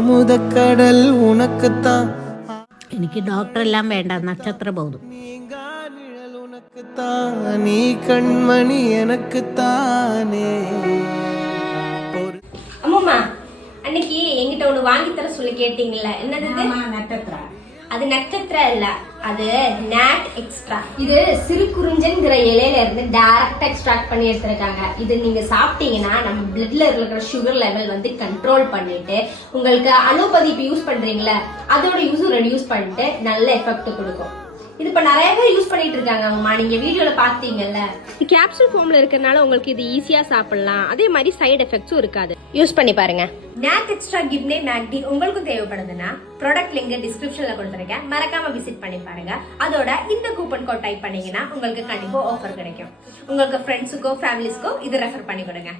அமுதக்கடல் உனக்குத்தான். എനിക്ക് ഡോക്ടർ എല്ലാം വേണ്ട, നക്ഷത്ര ബോധം. நீங்கா நிழல் உனக்குத்தான், நீ கண்மணி எனக்குத்தானே. அம்மா அன்னைக்கு என்கிட்ட ஒண்ணு வாங்கி தர சொல்லி கேட்டீங்கல்ல, என்னது? നക്ഷത്ര. அது நட்சத்திரம் இல்ல, அது நாட் எக்ஸ்ட்ரா. இது சிறுகுறிஞ்சங்கிற இலையில இருந்து டைரக்டா எக்ஸ்ட்ராக்ட் பண்ணி எடுத்திருக்காங்க. இது நீங்க சாப்பிட்டீங்கன்னா நம்ம பிளட்ல இருக்கிற சுகர் லெவல் வந்து கண்ட்ரோல் பண்ணிட்டு உங்களுக்கு அலோபதி யூஸ் பண்றீங்களா அதோட யூஸும் ரெடியூஸ் பண்ணிட்டு நல்ல எஃபெக்ட் கொடுக்கும். இது இப்ப நிறைய பேர் யூஸ் பண்ணிட்டு இருக்காங்க. அம்மா நீங்க வீடியோல பாத்தீங்கல்ல, கேப்சூல் ஃபார்ம்ல இருக்கறனால உங்களுக்கு இது ஈஸியா சாப்பிடலாம். அதே மாதிரி சைடு எஃபெக்ட்ஸும் இருக்காது. யூஸ் பண்ணி பாருங்க. நாட் எக்ஸ்ட்ரா கிப்னே மேக்டி உங்களுக்கு தேவைப்படுதுன்னா ப்ராடக்ட் லிங்க் டிஸ்கிரிப்ஷன்ல கொடுத்துருக்கேன், மறக்காம விசிட் பண்ணி பாருங்க. அதோட இந்த கூப்பன் கோட் டைப் பண்ணீங்கன்னா உங்களுக்கு கண்டிப்பா ஆஃபர் கிடைக்கும். உங்களுக்கு ஃப்ரெண்ட்ஸுக்கோ ஃபேமிலிஸ்க்கோ இது ரெஃபர் பண்ணி கொடுங்க.